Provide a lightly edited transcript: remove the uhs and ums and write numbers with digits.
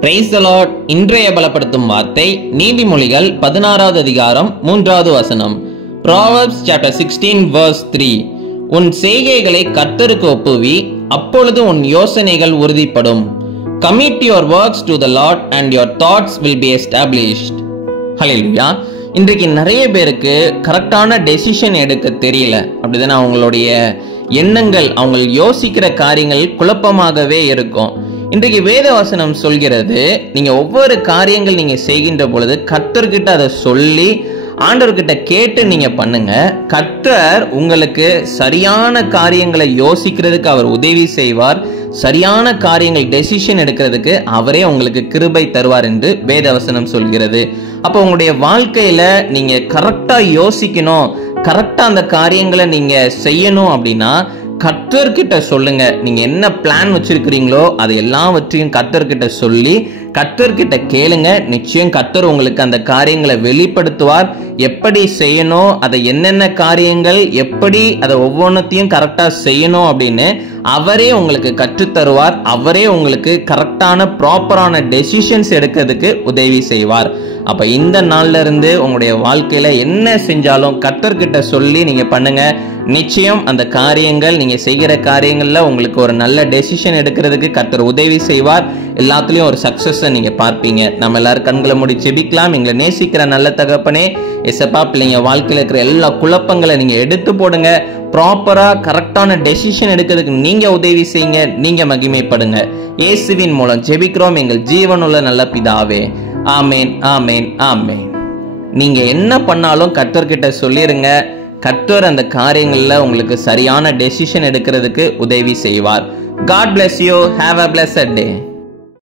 Praise the Lord. இன்றைய பலப்படுத்தும் வார்த்தை நீதிமொழிகள் 16வது அதிகாரம் 3வது வசனம். Proverbs chapter 16 verse 3. உன் செய்கைகளை கர்த்தருக்கு ஒப்புவி, அப்பொழுது உன் யோசனைகள் உறுதிப்படும். Commit your works to the Lord and your thoughts will be established. ஹல்லேலூயா. இன்றைக்கு நிறைய பேருக்கு கரெக்டான டெசிஷன் எடுக்க தெரியல. அப்படிதானே அவங்களுடைய எண்ணங்கள், அவங்க யோசிக்கிற காரியங்கள் குழப்பமாகவே இருக்கும். இன்றைக்கு வேத வசனம் சொல்கிறது, நீங்க ஒவ்வொரு காரியங்கள் நீங்க செய்கின்ற பொழுது கர்த்தர்கிட்ட அதை சொல்லி ஆண்டவர்கிட்ட கேட்டு நீங்க பண்ணுங்க. கர்த்தர் உங்களுக்கு சரியான காரியங்களை யோசிக்கிறதுக்கு அவர் உதவி செய்வார். சரியான காரியங்கள் டெசிஷன் எடுக்கிறதுக்கு அவரே உங்களுக்கு கிருபை தருவார் என்று வேதவசனம் சொல்கிறது. அப்போ உங்களுடைய வாழ்க்கையில நீங்க கரெக்டா யோசிக்கணும், கரெக்டா அந்த காரியங்களை நீங்க செய்யணும் அப்படின்னா கர்த்தர்கிட்ட சொல்லுங்க. நீங்க என்ன பிளான் வச்சிருக்கிறீங்களோ அதை எல்லாவற்றையும் கர்த்தர்கிட்ட சொல்லி கர்த்தர்கிட்ட கேளுங்க. நிச்சயம் கர்த்தர் உங்களுக்கு அந்த காரியங்களை வெளிப்படுத்துவார். எப்படி செய்யணும், அதை என்னென்ன காரியங்கள் எப்படி அதை ஒவ்வொன்றத்தையும் கரெக்டா செய்யணும் அப்படின்னு அவரே உங்களுக்கு கற்றுத்தருவார். அவரே உங்களுக்கு கரெக்டான ப்ராப்பரான டெசிஷன்ஸ் எடுக்கிறதுக்கு உதவி செய்வார். அப்ப இந்த நாள்ல இருந்து உங்களுடைய வாழ்க்கையில என்ன செஞ்சாலும் கர்த்தர்கிட்ட சொல்லி நீங்க பண்ணுங்க. நிச்சயம் அந்த காரியங்கள், நீங்க செய்கிற காரியங்கள்ல உங்களுக்கு ஒரு நல்ல டெசிஷன் எடுக்கிறதுக்கு கர்த்தர் உதவி செய்வார். எல்லாத்துலயும் ஒரு சக்சஸ் நீங்க பார்ப்பீங்க. நம்ம எல்லாரும் கண்களை மூடி ஜெபிக்கலாம். எங்களை நேசிக்கிற நல்ல தகப்பனே, எசப்பா, பிள்ளைங்க வாழ்க்கையில இருக்கிற எல்லா குழப்பங்களை நீங்க எடுத்து போடுங்க. ப்ராப்பரா கரெக்டான டெசிஷன் எடுக்கிறதுக்கு நீங்க உதவி செய்யுங்க. நீங்க மகிமைப்படுங்க. இயேசுவின் மூலம் ஜெபிக்கிறோம் எங்கள் ஜீவனுள்ள நல்ல பிதாவே. ஆமேன், ஆமேன், ஆமேன். நீங்க என்ன பண்ணாலும் கர்த்தர்கிட்ட சொல்லிருங்க. கர்த்தர் அந்த காரியங்கள்ல உங்களுக்கு சரியான டெசிஷன் எடுக்கிறதுக்கு உதவி செய்வார். God bless you. Have a blessed day.